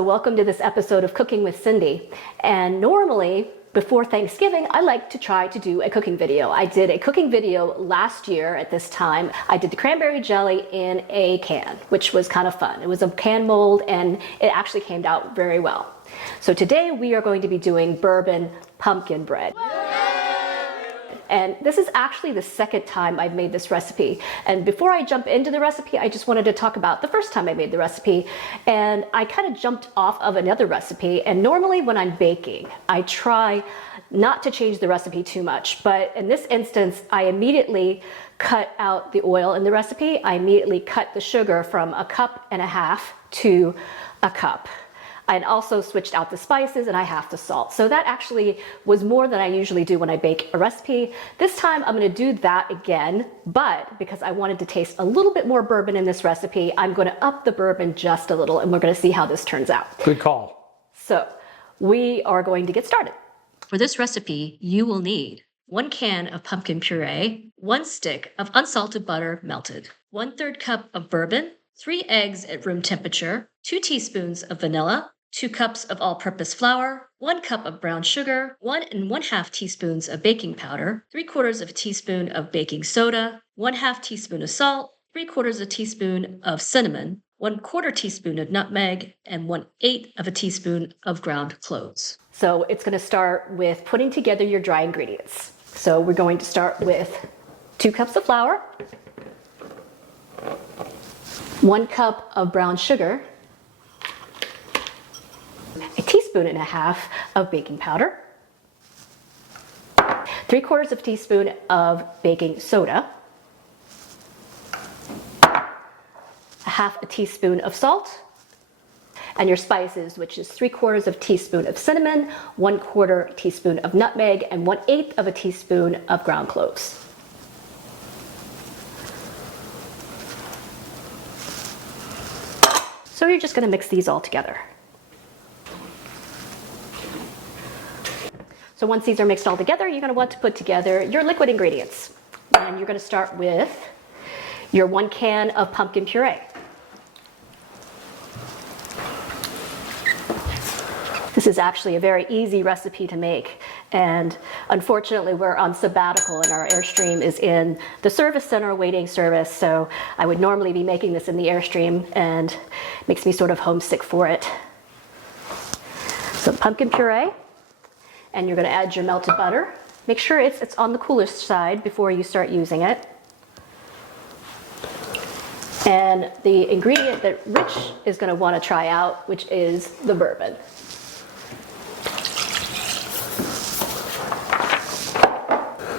So welcome to this episode of Cooking with Cindy. And normally, before Thanksgiving, I like to try to do a cooking video. I did a cooking video last year at this time. I did the cranberry jelly in a can, which was kind of fun. It was a can mold and it actually came out very well. So today we are going to be doing bourbon pumpkin bread. And this is actually the second time I've made this recipe. And before I jump into the recipe, I just wanted to talk about the first time I made the recipe. And I kind of jumped off of another recipe. And normally when I'm baking, I try not to change the recipe too much. But in this instance, I immediately cut out the oil in the recipe. I immediately cut the sugar from 1.5 cups to a cup. I also switched out the spices and I halved the salt. So that actually was more than I usually do when I bake a recipe. This time I'm going to do that again, but because I wanted to taste a little bit more bourbon in this recipe, I'm going to up the bourbon just a little and we're going to see how this turns out. Good call. So we are going to get started. For this recipe, you will need 1 can of pumpkin puree, 1 stick of unsalted butter melted, 1/3 cup of bourbon, 3 eggs at room temperature, 2 teaspoons of vanilla, 2 cups of all-purpose flour, 1 cup of brown sugar, 1 1/2 teaspoons of baking powder, 3/4 teaspoon of baking soda, 1/2 teaspoon of salt, 3/4 teaspoon of cinnamon, 1/4 teaspoon of nutmeg, and 1/8 teaspoon of ground cloves. So it's going to start with putting together your dry ingredients. So we're going to start with 2 cups of flour, 1 cup of brown sugar, 1.5 teaspoons of baking powder, 3/4 teaspoon of baking soda, 1/2 teaspoon of salt, and your spices, which is 3/4 teaspoon of cinnamon, 1/4 teaspoon of nutmeg, and 1/8 teaspoon of ground cloves. So you're just going to mix these all together. So once these are mixed all together, you're going to want to put together your liquid ingredients. And you're going to start with your 1 can of pumpkin puree. This is actually a very easy recipe to make. And unfortunately, we're on sabbatical and our Airstream is in the service center waiting service. So I would normally be making this in the Airstream and it makes me sort of homesick for it. So pumpkin puree. And you're going to add your melted butter. Make sure it's on the coolest side before you start using it. And the ingredient that Rich is going to want to try out, which is the bourbon.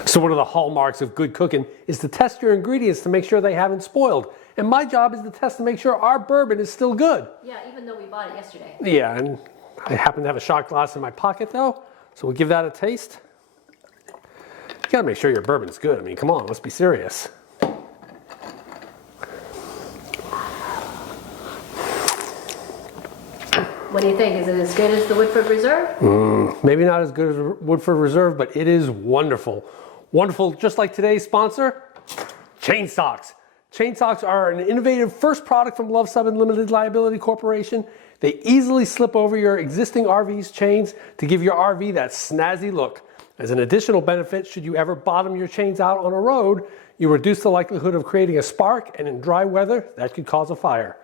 So one of the hallmarks of good cooking is to test your ingredients to make sure they haven't spoiled. And my job is to test to make sure our bourbon is still good. Yeah, even though we bought it yesterday. Yeah, and I happen to have a shot glass in my pocket though. So we'll give that a taste. You gotta make sure your bourbon's good. I mean, come on, let's be serious. What do you think? Is it as good as the Woodford Reserve? Maybe not as good as Woodford Reserve, but it is wonderful. Wonderful, just like today's sponsor, Chain Sox. Chain Sox are an innovative first product from Luv Subbin Limited Liability Corporation. They easily slip over your existing RV's chains to give your RV that snazzy look. As an additional benefit, should you ever bottom your chains out on a road, you reduce the likelihood of creating a spark, and in dry weather, that could cause a fire.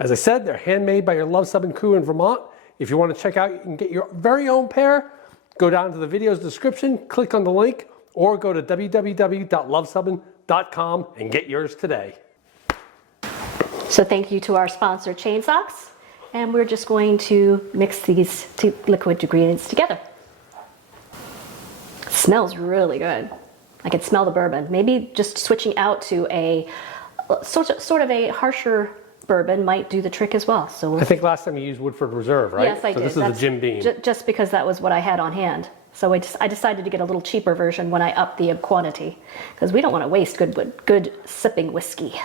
As I said, they're handmade by your Luv Subbin crew in Vermont. If you want to check out, you can get your very own pair. Go down to the video's description, click on the link, or go to www.lovsubbin.com and get yours today. So thank you to our sponsor, Chain Sox. And we're just going to mix these 2 liquid ingredients together. It smells really good. I can smell the bourbon. Maybe just switching out to a sort of a harsher bourbon might do the trick as well. So I think last time you used Woodford Reserve, right? Yes, I did. So this is a Jim Beam. Just because that was what I had on hand. So I decided to get a little cheaper version when I upped the quantity, because we don't want to waste good sipping whiskey.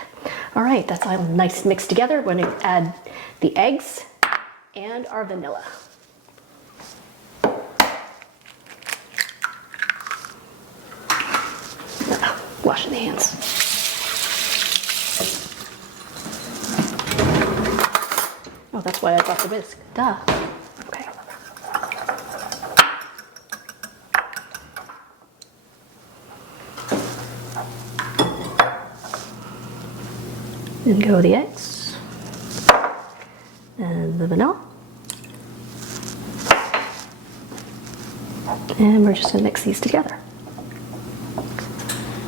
All right, that's all nice mixed together. We're going to add the eggs and our vanilla. Washing the hands. Oh, that's That's why I brought the whisk. Duh. Okay. And go the eggs and the vanilla. And we're just gonna mix these together.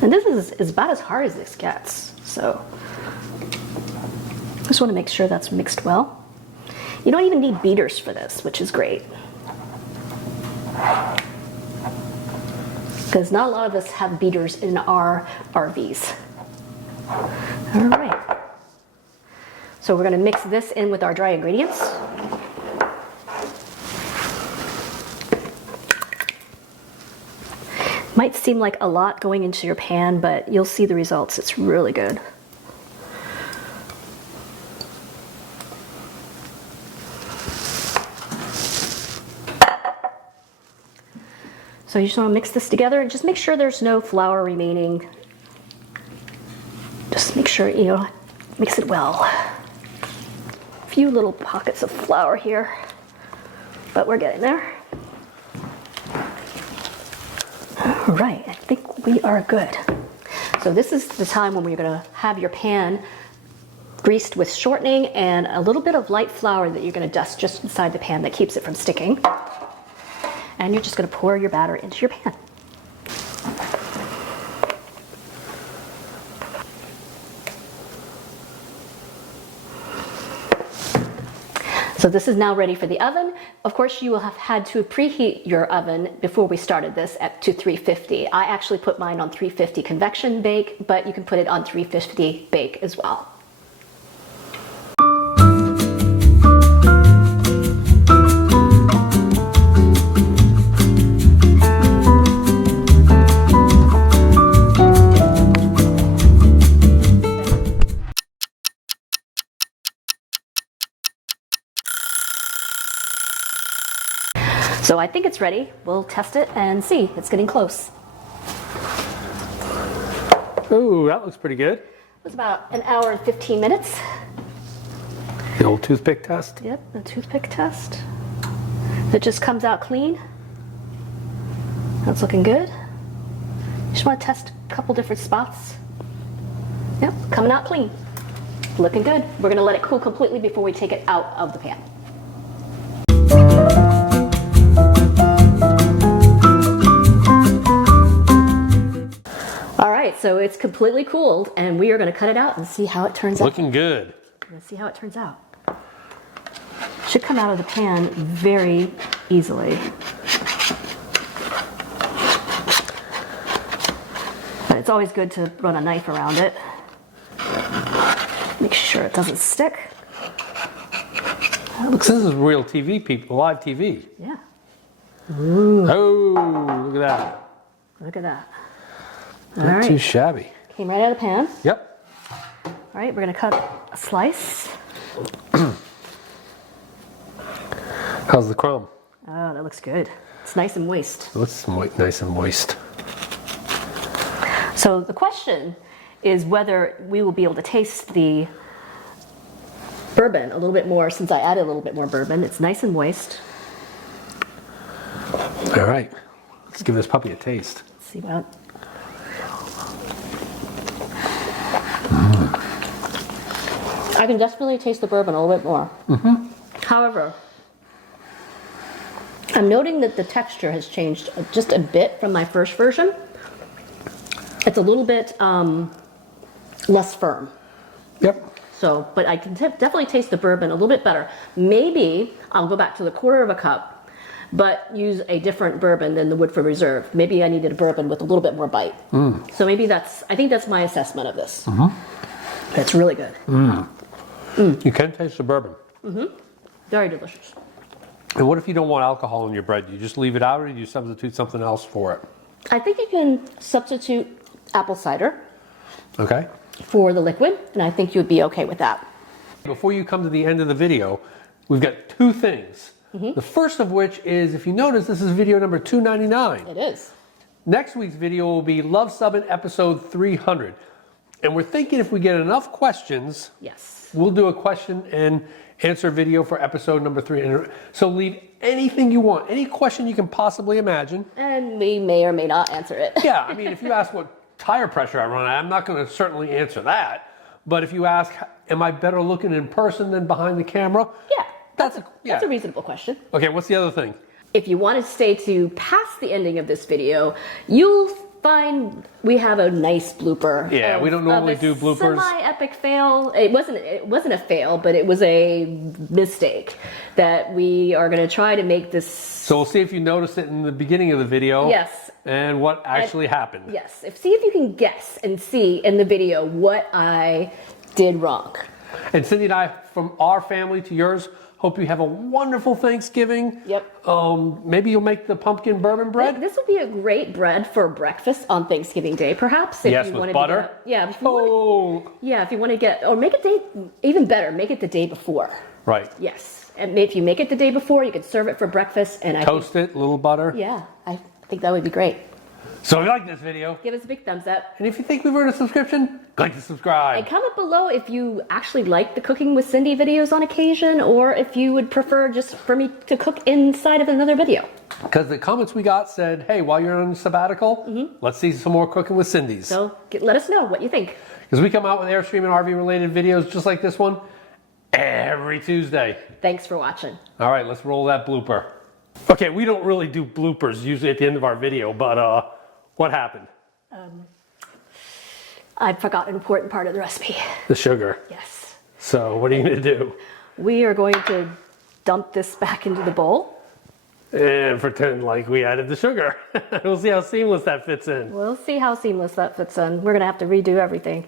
And this is about as hard as this gets, so just want to make sure that's mixed well. You don't even need beaters for this, which is great. Because not a lot of us have beaters in our RVs. All right. So we're going to mix this in with our dry ingredients. Might seem like a lot going into your pan, but you'll see the results. It's really good. So you just want to mix this together and just make sure there's no flour remaining. Just make sure, you know, mix it well. A few little pockets of flour here, but we're getting there. All right, I think we are good. So this is the time when we're going to have your pan greased with shortening and a little bit of light flour that you're going to dust just inside the pan that keeps it from sticking. And you're just going to pour your batter into your pan. So this is now ready for the oven. Of course, you will have had to preheat your oven before we started this to 350. I actually put mine on 350 convection bake, but you can put it on 350 bake as well. So I think it's ready. We'll test it and see. It's getting close. Ooh, that looks pretty good. It was about an hour and 15 minutes. The old toothpick test? Yep, the toothpick test. It just comes out clean. That's looking good. You just want to test a couple different spots. Yep, coming out clean. Looking good. We're going to let it cool completely before we take it out of the pan. All right, so it's completely cooled, and we are going to cut it out and see how it turns out. Looking good. Let's see how it turns out. Should come out of the pan very easily. But it's always good to run a knife around it. Make sure it doesn't stick. This is real TV, people, live TV. Yeah. Ooh. Oh, look at that. Look at that. Not too shabby. Came right out of the pan. Yep. All right, we're going to cut a slice. How's the crumb? Oh, that looks good. It's nice and moist. It looks nice and moist. So the question is whether we will be able to taste the bourbon a little bit more, since I added a little bit more bourbon. It's nice and moist. All right, let's give this puppy a taste. Let's see what. I can definitely taste the bourbon a little bit more. Mm-hmm. However, I'm noting that the texture has changed just a bit from my first version. It's a little bit less firm. Yep. So, but I can definitely taste the bourbon a little bit better. Maybe I'll go back to the 1/4 cup, but use a different bourbon than the Woodford Reserve. Maybe I needed a bourbon with a little bit more bite. So maybe I think that's my assessment of this. It's really good. You can taste the bourbon. Very delicious. And what if you don't want alcohol in your bread? Do you just leave it out, or do you substitute something else for it? I think you can substitute apple cider Okay. for the liquid, and I think you'd be okay with that. Before you come to the end of the video, we've got two things. The first of which is, if you notice, this is video number 299. It is. Next week's video will be Luv Subbin episode 300. And we're thinking if we get enough questions, Yes. we'll do a question and answer video for episode number 3. So leave anything you want, any question you can possibly imagine. And we may or may not answer it. Yeah, I mean, if you ask what tire pressure I run at, I'm not going to certainly answer that. But if you ask, am I better looking in person than behind the camera? Yeah, that's a reasonable question. Okay, what's the other thing? If you want to stay to past the ending of this video, you'll find we have a nice blooper. Yeah, we don't normally do bloopers. Semi-epic fail. It wasn't a fail, but it was a mistake that we are going to try to make this. So we'll see if you noticed it in the beginning of the video. Yes. And what actually happened. Yes. See if you can guess and see in the video what I did wrong. And Cindy and I, from our family to yours, hope you have a wonderful Thanksgiving. Yep. Maybe you'll make the pumpkin bourbon bread. This would be a great bread for breakfast on Thanksgiving Day, perhaps. Yes, with butter. If you want to get, or make it even better, make it the day before. Right. Yes. And if you make it the day before, you can serve it for breakfast. And toast it, a little butter. Yeah, I think that would be great. So if you like this video, give us a big thumbs up. And if you think we've earned a subscription, click the subscribe. And comment below if you actually like the Cooking with Cindy videos on occasion, or if you would prefer just for me to cook inside of another video. Because the comments we got said, hey, while you're on sabbatical, let's see some more Cooking with Cindy's. So let us know what you think. Because we come out with Airstream and RV related videos just like this one every Tuesday. Thanks for watching. All right, let's roll that blooper. Okay, we don't really do bloopers usually at the end of our video, but what happened? I forgot an important part of the recipe. The sugar. Yes. So what are you going to do? We are going to dump this back into the bowl. And pretend like we added the sugar. We'll see how seamless that fits in. We'll see how seamless that fits in. We're going to have to redo everything.